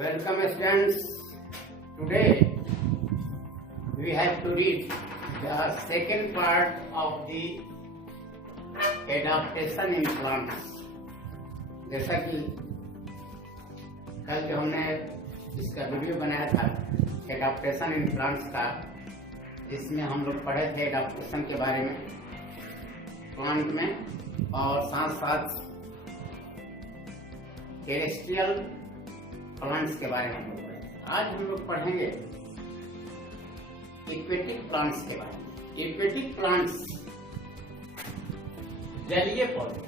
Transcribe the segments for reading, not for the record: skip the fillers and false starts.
Welcome students. Today we have to read the second part of the adaptation in plants. जैसा कि कल जो हमने इसका वीडियो बनाया था एडाप्टेशन इन प्लांट्स का, इसमें हम लोग पढ़े थे एडाप्टेशन के बारे में प्लांट में और साथ साथ टेरेस्ट्रियल प्लांट्स के बारे में हम लोग पढ़े। आज हम लोग पढ़ेंगे एक्वेटिक प्लांट्स के बारे में। एक्वेटिक प्लांट्स जलीय पौधे।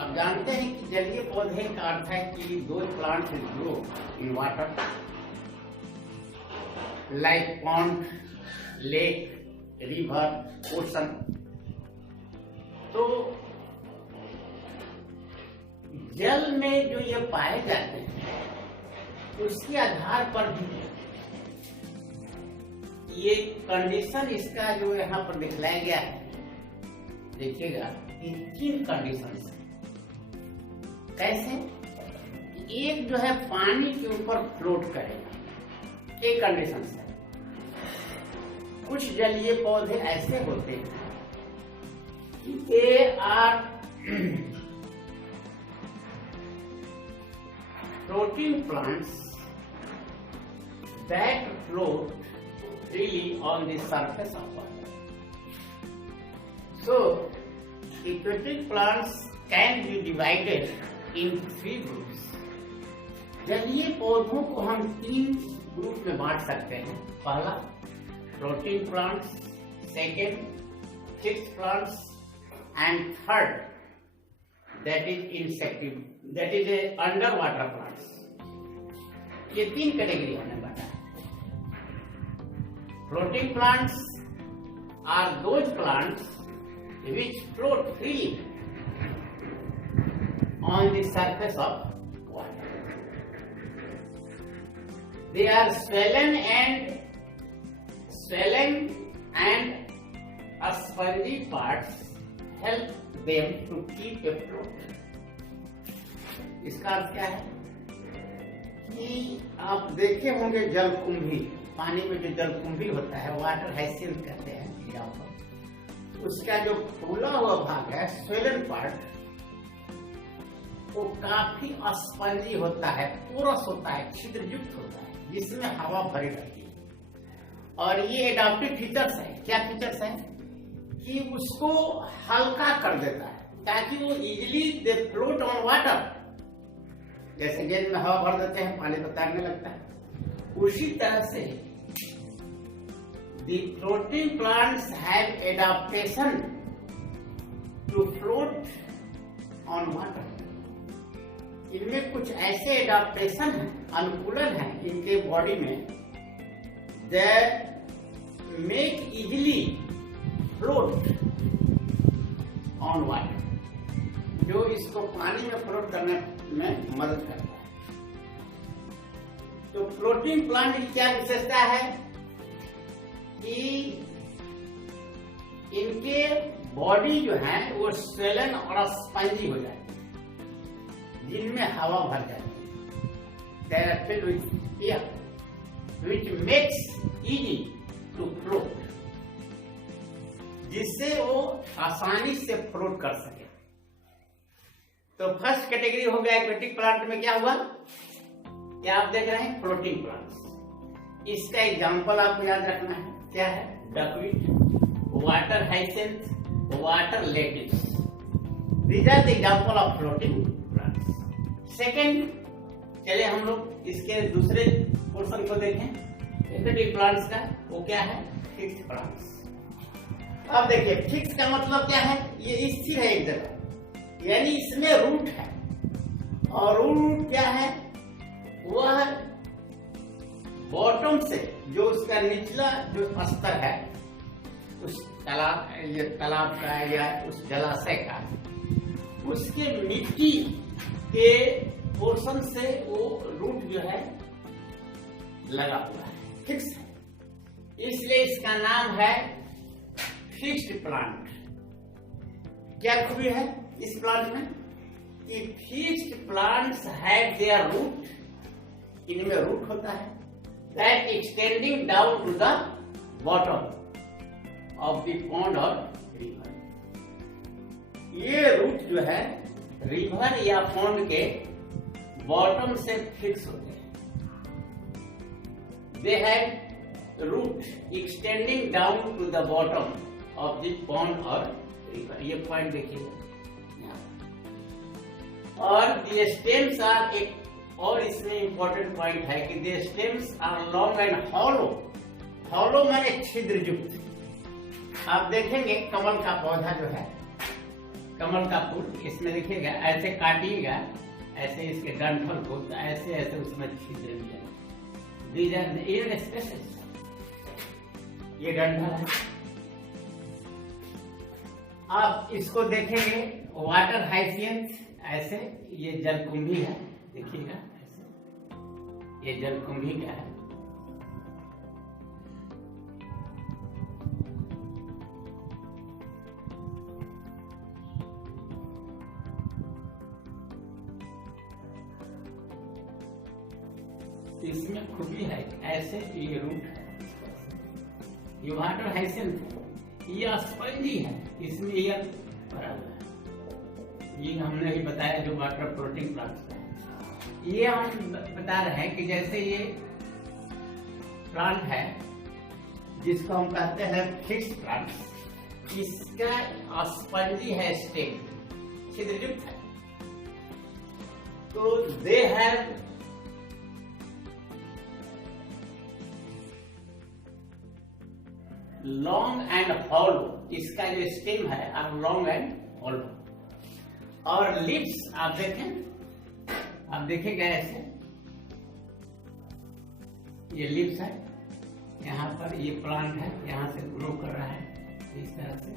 अब जानते हैं कि जलीय पौधे का अर्थ है कि दो plants grow in water like pond, lake, river, ocean. तो जल में जो ये पाए जाते हैं उसके आधार पर भी ये कंडीशन, इसका जो यहाँ पर दिखलाया गया है, देखिएगा तीन कंडीशन है। कैसे? एक जो है पानी के ऊपर फ्लोट करेगा, एक कंडीशन है। कुछ जलीय पौधे ऐसे होते हैं कि they are floating plants that float freely on the surface of water. So, aquatic plants can be divided in three groups. जलीय पौधों को हम तीन ग्रुप में बांट सकते हैं। पहला floating plants, second fixed plants, and third that is insective, that is a underwater plants. ये तीन कैटेगरी हमने बताया। Floating plants are those plants which float freely on the surface of water. They are swollen and spongy parts help them to keep afloat. इसका अर्थ क्या है कि आप देखे होंगे जलकुंभी, पानी में जो जलकुंभी होता है, वाटर हाइसिंथ कहते हैं यहाँ पर, उसका जो फूला हुआ भाग है, स्वेलन पार्ट, वो काफी स्पंजी होता है, पोरस होता है, छिद्रयुक्त होता है, जिसमें हवा भरी रहती है। और ये एडाप्टिव फीचर्स है। क्या फीचर्स है? कि उसको हल्का कर देता है ताकि वो easily they float on water. जैसे गेंद में हवा भर देते हैं, पानी तो तैरने लगता है। उसी तरह से the floating plants have adaptation to float on water. इनमें कुछ ऐसे एडाप्टेशन है, अनुकूलन है इनके बॉडी में, that make easily float on water, जो इसको पानी में फ्लोट करने में मदद करता है। तो फ्लोटिंग प्लांट की क्या विशेषता है कि इनके बॉडी जो है वो स्वेलन और स्पंजी हो जाती है, जिनमें हवा भर जाती है। They are filled with air, which makes easy to float, जिससे वो आसानी से फ्लोट कर सके। तो फर्स्ट कैटेगरी हो गया एक्वेटिक प्लांट में। क्या हुआ? क्या आप देख रहे हैं? Floating plants. इसका एग्जांपल आपको याद रखना है। क्या है? Duckweed, water hyacinth, water lettuce. These are the example of floating plants. Second, चलिए हम लोग इसके दूसरे पोर्शन को देखें एक्वेटिक प्लांट्स का। वो क्या है? Fixed plants. अब देखिए, फिक्स का मतलब क्या है? ये स्थिर है एक जगह, यानी इसमें रूट है। और रूट क्या है? वह बॉटम से, जो उसका निचला जो स्तर है, उस तालाब का या उस जलाशय का, उसके मिट्टी के पोर्शन से वो रूट जो है लगा हुआ है, फिक्स है। इसलिए इसका नाम है फिक्स्ड प्लांट। क्या खूबी है इस प्लांट में? कि fixed plants have their root, इनमें रूट होता है, that extending down to the bottom of the pond और रिवर। ये रूट जो है रिवर या पॉन्ड के बॉटम से फिक्स होते हैं। They have root extending down to the bottom of the pond और रिवर। ये पॉइंट देखिए। और द स्टेम्स आर, एक और इसमें इंपॉर्टेंट पॉइंट है कि the stems are long and hollow. Hollow माने छिद्र युक्त। आप देखेंगे कमल का पौधा जो है, कमल का फूल, इसमें देखिएगा ऐसे काटिएगा, ऐसे इसके डंठल को, ऐसे ऐसे उसमें छिद्र भी है। These are the air spaces। ये डंठल है। आप इसको देखेंगे वाटर हाइसियंस, ऐसे ये जलकुंभी है, देखिएगा ऐसे, ये जलकुंभी का है। इसमें खूबी है, ऐसे ये रूट है, ये वाटर हाइसियंथ, ये स्पंजी है, इसमें एयर भरा हुआ है। ये हमने ही बताया जो वाटर प्रोटीन प्लांट्स है। ये हम बता रहे हैं कि जैसे ये प्लांट है जिसको हम कहते हैं फिक्स्ड प्लांट्स, इसका स्पंजी है, स्टेम छिद्रयुक्त है। तो they have long and hollow, इसका जो स्टेम है आप लॉन्ग एंड हॉलो। और लिप्स आप देखें, आप देखेंगे ऐसे, ये लिप्स है, यहाँ पर ये प्लांट है, यहाँ से ग्रो कर रहा है इस तरह से।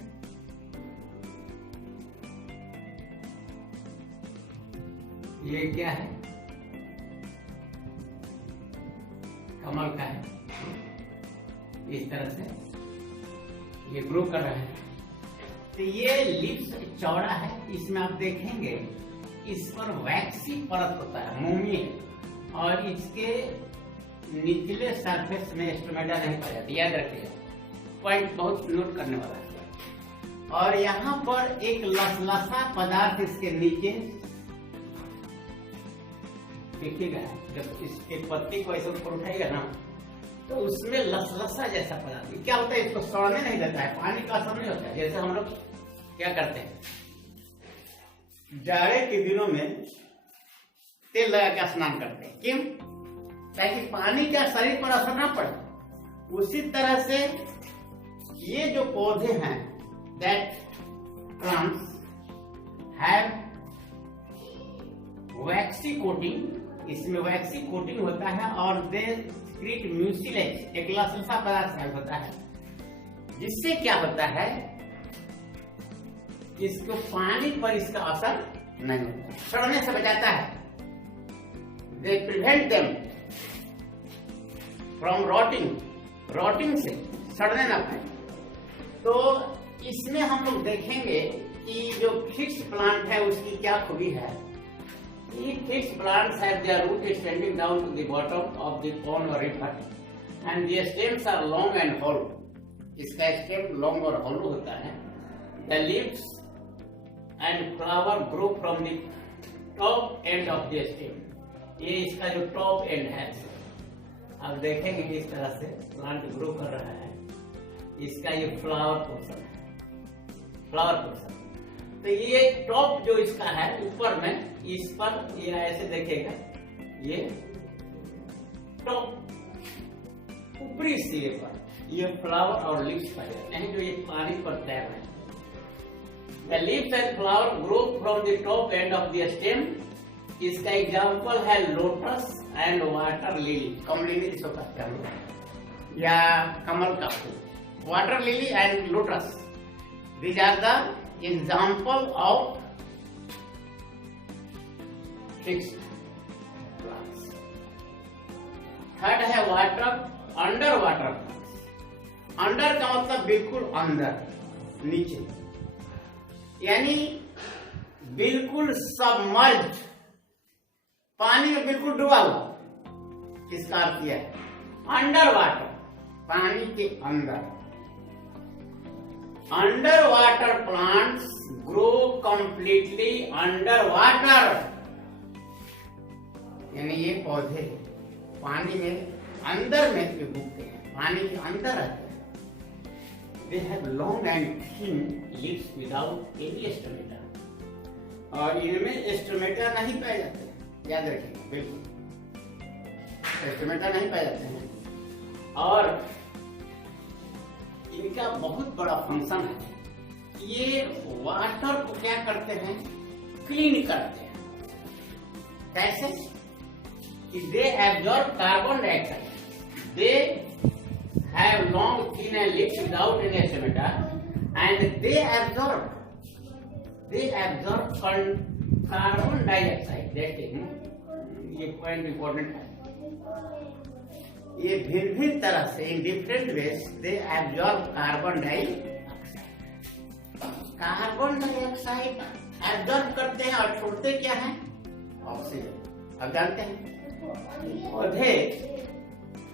ये क्या है, कमल का है, इस तरह से ये ग्रो कर रहा है। तो ये लिप्स चौड़ा है, इसमें आप देखेंगे इस पर वैक्सी परत होता है, मोमी है, और इसके निचले सरफेस में स्टोमेटा नहीं पाया जाता, याद रखिएगा, पॉइंट बहुत नोट करने वाला है। और यहाँ पर एक लसलसा पदार्थ इसके नीचे देखिएगा, जब इसके पत्ती को ऐसे ऊपर उठाएगा ना तो उसमें लसलसा जैसा पदार्थ क्या होता है, इसको सड़ने नहीं देता है, पानी का असर नहीं होता है। जैसे हम लोग क्या करते हैं, जाड़े के दिनों में तेल लगा के स्नान करते हैं, क्यों? ताकि पानी का शरीर पर असर ना पड़े। उसी तरह से ये जो पौधे हैं, that plants have vaccine coating, इसमें वैक्सी कोटिंग होता है, और दे क्रिएट म्यूसिलेज, एक लसलसा पदार्थ होता है, जिससे क्या होता है, इसको पानी पर इसका असर नहीं होता, सड़ने से बचाता है। They prevent them from rotting, rotting से सड़ने ना पाए। तो इसमें हम लोग देखेंगे कि जो फिक्स्ड प्लांट है उसकी क्या खूबी है। Fixed plants have their root extending down to the bottom of the pond or river, and their stems are long and hollow. इसका स्टेम लॉन्ग और hollow होता है। The leaves and flower grow from the top end of the stem. ये इसका जो top and है, आप देखेंगे कि इस तरह से प्लांट ग्रो कर रहा है। इसका ये फ्लावर पोर्शन है, फ्लावर पोर्शन। तो ये टॉप जो इसका है ऊपर में, इस पर ये ऐसे देखेगा, ये टॉप ऊपरी सिरे पर ये फ्लावर और लीव्स पाए जाते हैं, जो ये पानी पर तैर रहे हैं। The leaves and flower grow from the top end of the stem. इसका एग्जाम्पल है लोटस एंड वाटर लिली, कमलिनी जिसको कहते हैं, या कमल का फूल। Water lily and lotus, these are the example of fixed plants. Third है water, under water plants. Under का मतलब बिल्कुल अंदर, नीचे, यानी बिल्कुल सबमर्ज, पानी में बिल्कुल डूबा हुआ, इसका अर्थ यह है अंडर वाटर, पानी के अंदर। Under water plants grow completely under water, यानी ये पौधे पानी में अंदर में उगते हैं, पानी के अंदर रहते हैं। They have long and thin leaves without any stomata, और इनमें स्टोमेटा नहीं पाए जाते हैं, याद रखिएगा, बिल्कुल स्टोमेटा नहीं पाए जाते हैं। और इनका बहुत बड़ा फंक्शन है, ये वाटर को क्या करते हैं, क्लीन करते हैं। कैसे? दे absorb carbon dioxide, they have long thin and leaves without any stomata, and they absorb carbon dioxide. देखिए ये पॉइंट इंपॉर्टेंट है, ये भिन्न भिन्न तरह से in different ways they absorb carbon dioxide. Carbon dioxide absorb करते हैं और छोड़ते क्या है, ऑक्सीजन। अब जानते हैं पौधे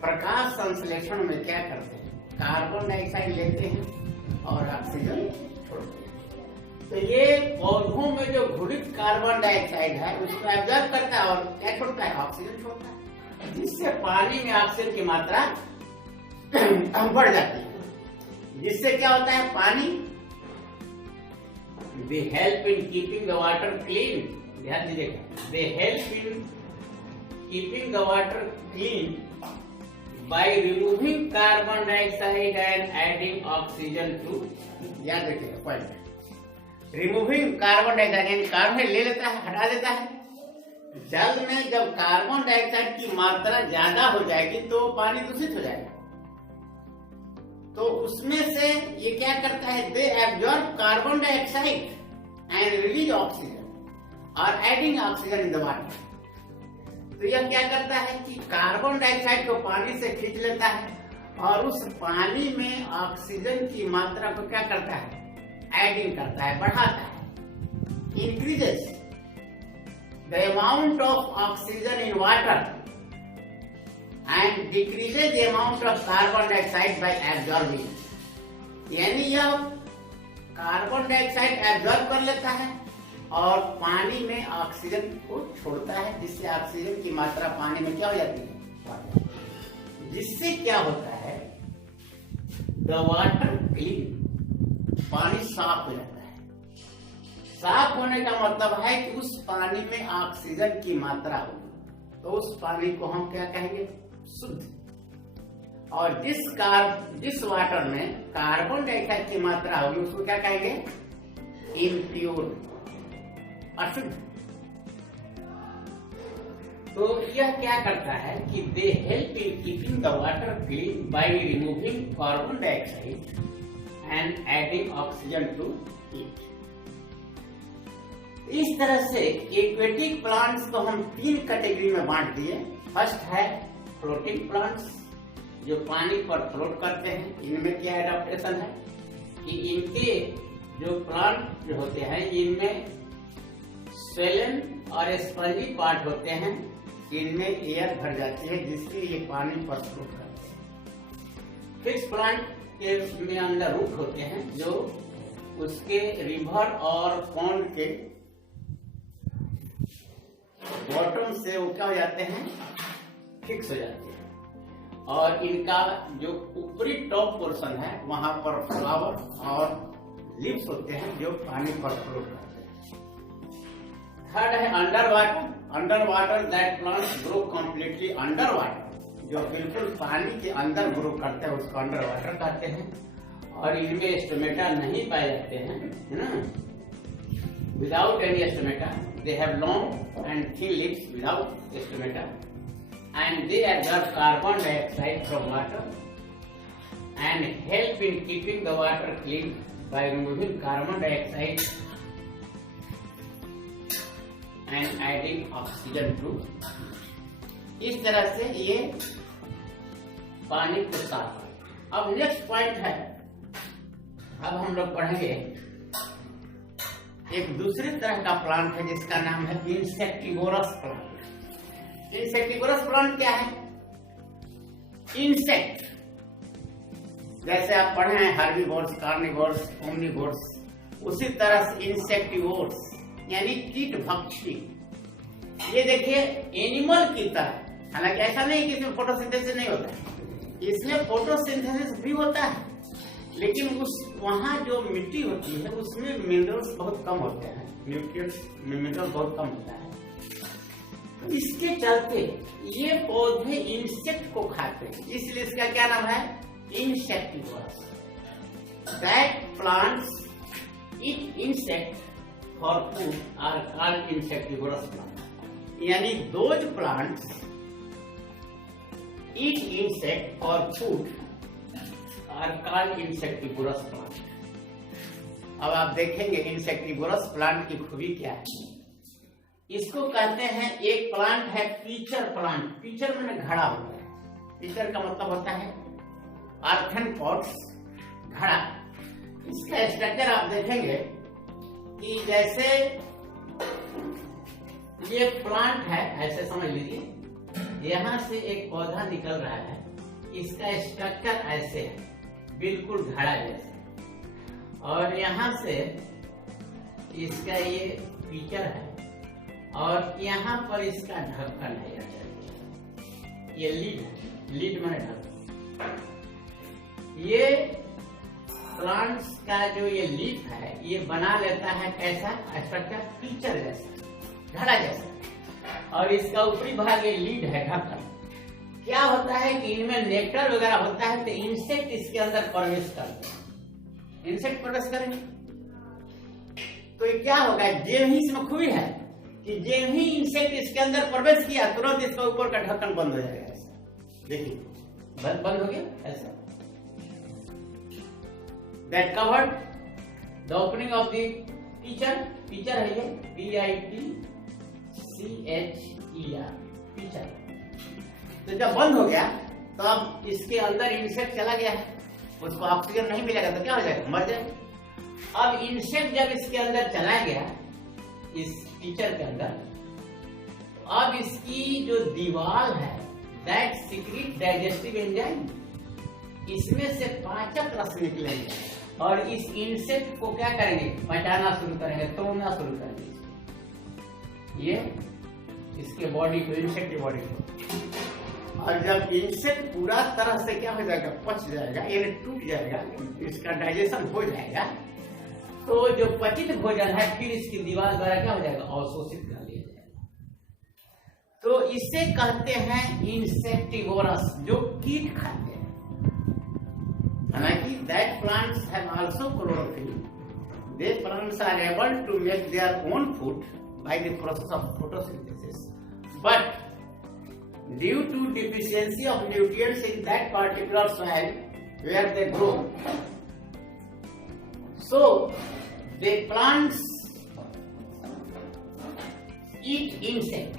प्रकाश संश्लेषण में क्या करते हैं, कार्बन डाइऑक्साइड लेते हैं और ऑक्सीजन छोड़ते हैं। तो ये पौधों में जो घुलित कार्बन डाइऑक्साइड है उसको एब्जॉर्ब करता है और क्या छोड़ता है, ऑक्सीजन छोड़ता है, जिससे पानी में ऑक्सीजन की मात्रा बढ़ जाती है। जिससे क्या होता है, पानी they help in keeping the water clean. ध्यान दीजिएगा, they help in keeping the water clean by removing carbon dioxide and adding oxygen to. याद रखिएगा पॉइंट, रिमूविंग कार्बन डाइऑक्साइड यानी कार्बन ले लेता है, हटा देता है। जल में जब कार्बन डाइऑक्साइड की मात्रा ज्यादा हो जाएगी तो पानी दूषित हो जाएगा, तो उसमें से ये क्या करता है, they absorb carbon dioxide and release oxygen और adding oxygen in the water. तो यह क्या करता है कि कार्बन डाइऑक्साइड को पानी से खींच लेता है और उस पानी में ऑक्सीजन की मात्रा को क्या करता है, एडिंग करता है, बढ़ाता है, increases the amount of oxygen in water and decreases the amount of carbon dioxide by absorbing। यानी यह कार्बन डाइऑक्साइड एब्जॉर्ब कर लेता है और पानी में ऑक्सीजन को छोड़ता है, जिससे ऑक्सीजन की मात्रा पानी में क्या हो जाती है, जिससे क्या होता है, द वाटर क्लीन, पानी साफ हो जाता है। साफ होने का मतलब है कि उस पानी में ऑक्सीजन की मात्रा होगी, तो उस पानी को हम क्या कहेंगे, शुद्ध। और जिस वाटर में कार्बन डाइऑक्साइड की मात्रा होगी उसको क्या कहेंगे, इम्प्योर, अशुद्ध। तो यह क्या करता है कि they help in keeping the water clean by removing carbon dioxide and adding oxygen to it. इस तरह से एक्वेटिक प्लांट्स को हम 3 कैटेगरी में बांट दिए। फर्स्ट है फ्लोटिंग प्लांट्स, जो पानी पर फ्लोट करते हैं। इनमें क्या एडाप्टेशन है कि इनके जो प्लांट जो होते हैं इनमें स्वेलन और स्पंजी पार्ट होते हैं, इनमें एयर भर जाती है जिससे ये पानी पर फ्लोट करते हैं। फिक्स प्लांट के में अंदर रूट होते हैं जो उसके रिवर और पॉन्ड के बॉटम से वो क्या हो जाते हैं, फिक्स हो जाते हैं। और इनका जो ऊपरी टॉप पोर्शन है वहां पर फ्लावर और लीव्स होते हैं जो पानी पर फ्लोट करते हैं। थर्ड है under water. Under water that plants grow completely under water, जो बिल्कुल पानी के अंदर ग्रो करते हैं उसको अंडर वाटर कहते हैं। और इनमें स्टोमेटा नहीं पाए जाते हैं, है ना, without any stomata. They have long and thin leaves without stomata, and they absorb carbon dioxide from water and help in keeping the water clean by removing carbon dioxide and adding oxygen to। इस तरह से ये पानी को साफ करते। अब next point है, अब हम लोग पढ़ेंगे एक दूसरे तरह का प्लांट है जिसका नाम है इंसेक्टिवोरस प्लांट। इंसेक्टिवोरस प्लांट क्या है? इंसेक्ट, जैसे आप पढ़े हैं हर्बीवोर्स, कार्निवोर्स, ओमनिवोर्स, उसी तरह से इंसेक्टिवोर्स यानी कीट भक्षी। ये देखिए एनिमल की तरह, हालांकि ऐसा नहीं कि इसमें फोटोसिंथेसिस नहीं होता है, इसमें फोटोसिंथेसिस भी होता है, लेकिन उस वहाँ जो मिट्टी होती है उसमें मिनरल्स बहुत कम होते हैं, न्यूट्रिएंट्स में मिनरल बहुत कम होता है। तो इसके चलते ये पौधे इंसेक्ट को खाते हैं, इसलिए इसका क्या नाम है? Insectivorous. That plants eat insect for food are called insectivorous plant. यानी those plants eat insect for food are called insectivorous plant. अब आप देखेंगे इंसेक्टिवोरस प्लांट की खूबी क्या है। इसको कहते हैं, एक प्लांट है पीचर प्लांट। पीचर मैंने घड़ा होता है, पीचर का मतलब होता है आर्थ्रोपॉड्स, घड़ा। इसका स्ट्रक्चर आप देखेंगे कि जैसे ये प्लांट है, ऐसे समझ लीजिए, यहाँ से एक पौधा निकल रहा है, इसका स्ट्रक्चर ऐसे है, बिल्कुल घड़ा जैसा, और यहाँ से इसका ये पीचर है और यहाँ पर इसका ढक्कन है, ये लीड है, लीड माने ढक्कन। ये प्लांट्स का जो ये लीफ है ये बना लेता है कैसा स्ट्रक्चर? पीचर जैसा, घड़ा जैसा, और इसका ऊपरी भाग ये लीड है, ढक्कन। क्या होता है कि इनमें नेक्टर वगैरह होता है तो इंसेक्ट इसके अंदर प्रवेश करते हैं, इंसेक्ट प्रवेश करेंगे तो ये क्या होगा? जेम ही इसमें खूबी है कि जेम ही इंसेक्ट इसके अंदर प्रवेश किया तुरंत इसका ऊपर का ढक्कन बंद हो जाएगा। ऐसा देखिए, बंद हो गया ऐसा। That covered the opening of the pitcher है ये PITCHER, pitcher। तो जब बंद हो गया तो अब इसके अंदर इंसेक्ट चला गया है, उसको ऑक्सीजन नहीं मिलेगा तो क्या हो जाएगा? मर जाएगा। अब इंसेक्ट जब इसके अंदर चला गया, इस पिक्चर के अंदर, अब इसकी जो दीवार है दैट सीक्रेट डाइजेस्टिव एंजाइम, इसमें से पाचक रस निकलेंगे और इस इंसेक्ट को क्या करेंगे? पचाना शुरू करेंगे, तोड़ना शुरू करेंगे ये इसके बॉडी को, इंसेक्ट की बॉडी को। और जब इंसेक्ट पूरा तरह से क्या हो जाएगा? पच जाएगा, ये टूट जाएगा, इसका डाइजेशन हो जाएगा, तो जो पचित भोजन है फिर इसकी दीवार द्वारा क्या हो जाएगा? अवशोषित कर लिया जाएगा। तो इसे कहते हैं इंसेक्टिवोरस, जो कीट खाते हैं। हालांकि that plants have also chlorophyll, they plants are able to make their own food by the process of photosynthesis, but due to deficiency of nutrients in that particular soil where they grow, so the plants eat insect।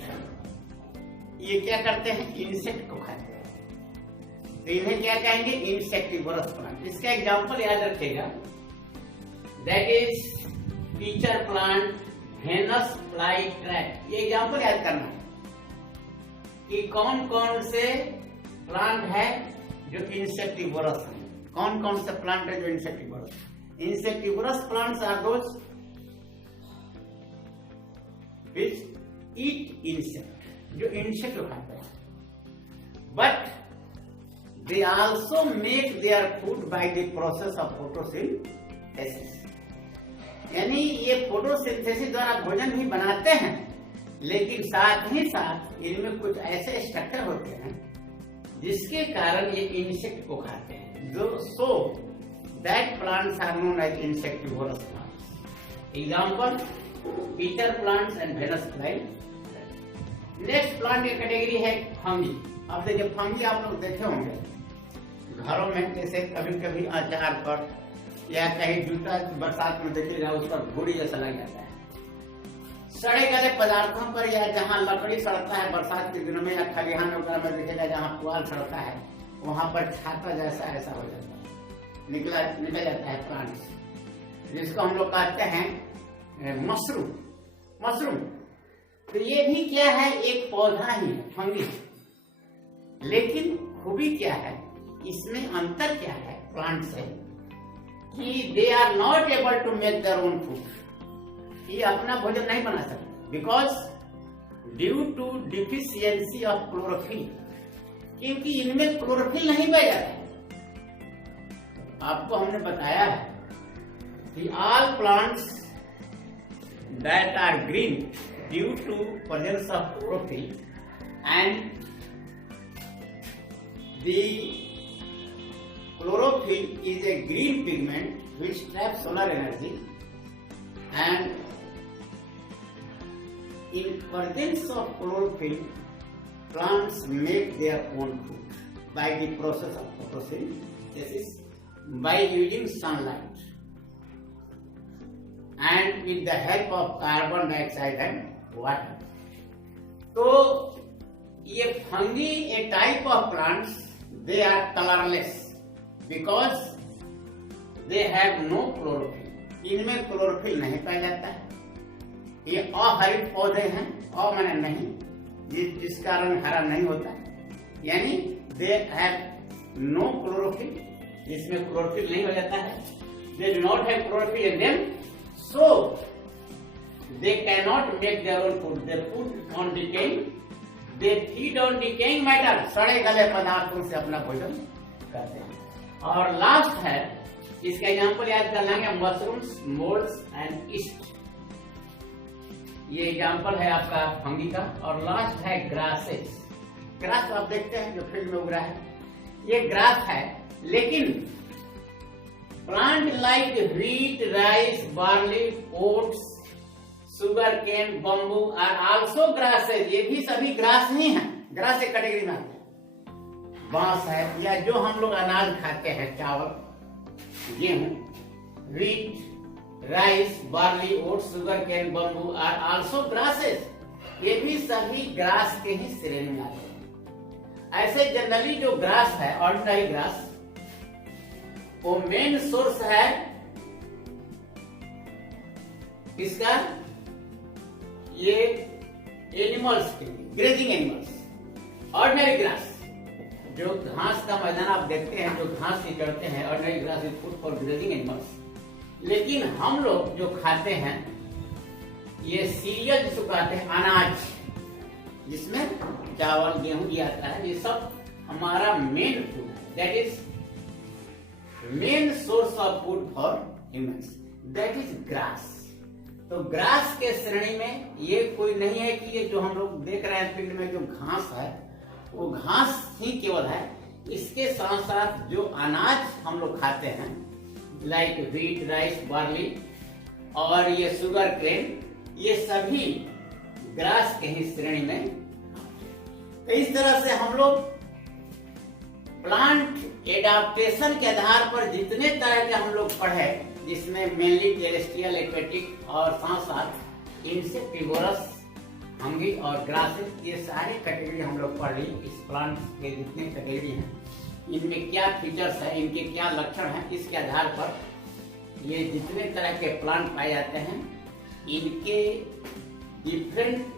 ये क्या करते हैं? Insect को खाते हैं, तो इन्हें क्या कहेंगे? Insectivorous plant. इसका एग्जांपल याद रखिएगा, that is pitcher plant, Venus fly trap. ये एग्जांपल याद करना है कि कौन कौन से प्लांट है जो इंसेक्टिवोरस है, कौन कौन से प्लांट है जो insectivorous. Insectivorous plants are those which eat insect, जो इंसेक्ट खाते हैं, but they also make their food by the process of photosynthesis। यानी ये फोटोसिंथेसिस द्वारा भोजन भी बनाते हैं, लेकिन साथ ही साथ इनमें कुछ ऐसे स्ट्रक्चर होते हैं जिसके कारण ये इंसेक्ट को खाते हैं, जो so that plants are known as insectivorous plants. Example pitcher plants and Venus fly. Next plant की कैटेगरी है फंगी। अब देखिए, फंगी आप लोग देखे होंगे घरों में, जैसे कभी कभी अचार पर या कहीं जूता बरसात में देखिएगा उस पर भूरी जैसा लग जाता है। सड़े गले पदार्थों पर या जहाँ लकड़ी सड़ता है बरसात के दिनों में, या खलिहान वगैरह में देखिएगा जहाँ पुआल सड़ता है वहां पर छाता जैसा ऐसा हो जाता है, निकल जाता है प्लांट्स, जिसको हम लोग कहते हैं मशरूम। तो ये भी क्या है, एक पौधा ही है, फंगी। लेकिन खूबी क्या है, इसमें अंतर क्या है प्लांट से, कि they are not able to make their own food. ये अपना भोजन नहीं बना सकते, because due to deficiency of chlorophyll, क्योंकि इनमें क्लोरोफिल नहीं पाया जाता है। आपको हमने बताया है कि all plants that are green due to presence of chlorophyll and the chlorophyll is a green pigment which traps solar energy, and in presence of chlorophyll plants make their own food by the process of photosynthesis, by using sunlight and with the help of carbon dioxide and water. तो ये fungi a type of plants, they are colorless because they have no chlorophyll. इनमें chlorophyll नहीं पाया जाता है। ये अहरित पौधे हैं, माने नहीं, जिस कारण हरा नहीं होता, यानी दे हैव नो क्लोरोफिल, जिसमें क्लोरोफिल नहीं हो जाता है। They do not have chlorophyll in them, so they can not make their own food. They food on decaying, they feed on decaying matter, सड़े गले पदार्थों से अपना भोजन करते हैं। और लास्ट है, इसका एग्जाम्पल याद कर लेंगे, मशरूम्स, मोल्ड्स एंड ईस्ट। ये एग्जाम्पल है आपका फंगी का। और लास्ट है ग्रासेस। ग्रास आप देखते हैं जो फील्ड में उग रहा है, ये ग्रास है। लेकिन plant like wheat, rice, barley, oats, sugar cane, bamboo are also grasses. ये भी सभी ग्रास ही हैं, ग्रास एक कैटेगरी में आते हैं। बांस है, या जो हम लोग अनाज खाते हैं, चावल, गेहूं, wheat, rice, barley, oats, sugar cane, bamboo are also grasses. ये भी सभी ग्रास के ही श्रेणी में आते हैं। ऐसे जनरली जो ग्रास है, ऑर्डिनरी ग्रास, वो मेन सोर्स है इसका, ये एनिमल्स के लिए, ग्रेजिंग एनिमल्स। ऑर्डिनरी ग्रास, जो घास का मैदान आप देखते हैं, जो घास ही चढ़ते हैं, ordinary grass is food for grazing animals. लेकिन हम लोग जो खाते हैं, ये सीरियल जिसको कहते हैं, अनाज, जिसमें चावल, गेहूं ये आता है, ये सब हमारा मेन फूड है। That is main source of food for humans, that is grass. तो ग्रास के श्रेणी में ये कोई नहीं है कि ये जो हम लोग देख रहे हैं फील्ड में जो घास है, वो घास ही केवल है। इसके साथ साथ जो अनाज हम लोग खाते हैं, लाइक व्हीट, राइस, बार्ली और ये सुगर केन, ये सभी ग्रास के ही श्रेणी में। तो इस तरह से हम लोग प्लांट एडाप्टेशन के आधार पर जितने तरह के हम लोग पढ़े, जिसमें मेनली टेरेस्ट्रियल, एक्वेटिक और साथ साथ इंसेक्टिवोरस, फंगी और ग्रासेस, ये सारे कैटेगरी हम लोग पढ़ ली। इस प्लांट के जितने कैटेगरी हैं, इनमें क्या फीचर्स है, इनके क्या लक्षण हैं, इसके आधार पर ये जितने तरह के प्लांट पाए जाते हैं, इनके डिफरेंट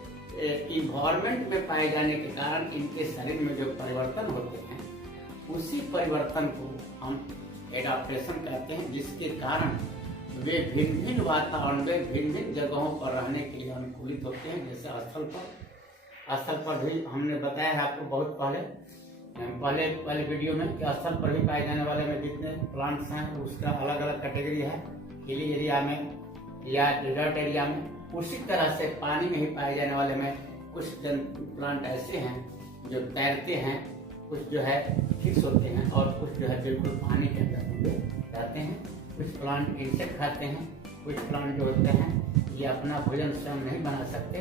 इन्वायरमेंट में पाए जाने के कारण इनके शरीर में जो परिवर्तन होते हैं, उसी परिवर्तन को हम एडाप्टेशन कहते हैं, जिसके कारण वे भिन्न भिन्न वातावरण में, भिन्न भिन्न जगहों पर रहने के लिए अनुकूलित होते हैं। जैसे स्थल पर भी हमने बताया है आपको बहुत पहले वीडियो में कि स्थल पर भी पाए जाने वाले में जितने प्लांट्स हैं, उसका अलग अलग कैटेगरी है। हिली एरिया में या डेजर्ट एरिया में, उसी तरह से पानी में ही पाए जाने वाले में कुछ प्लांट ऐसे हैं जो तैरते हैं, कुछ जो है फिक्स होते हैं, और कुछ जो है बिल्कुल पानी के अंदर रहते हैं। कुछ प्लांट इंसेक्ट खाते हैं, कुछ प्लांट जो होते हैं ये अपना भोजन स्वयं नहीं बना सकते,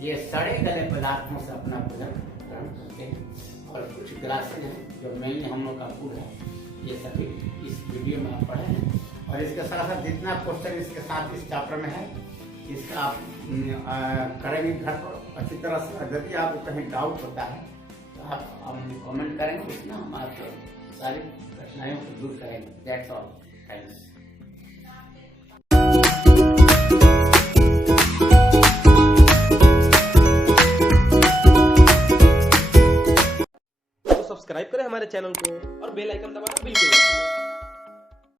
ये सड़े गले पदार्थों से अपना भोजन ग्रहण करते हैं। और कुछ ग्रासेज हैं जो मेनली हम लोग का फूड है। ये सभी इस वीडियो में आप पढ़े हैं, और इसके साथ साथ जितना क्वेश्चन इसके साथ इस चैप्टर में है, इसका आप करेंगे घर पर अच्छी तरह से। यदि आपको कहीं डाउट होता है तो आप कमेंट करेंगे, उसमें हम आपको सारी कठिनाइयों को दूर करेंगे। That's all, thanks. सब्सक्राइब करें हमारे चैनल को और बेल आइकन दबाना बिल्कुल मत भूलें।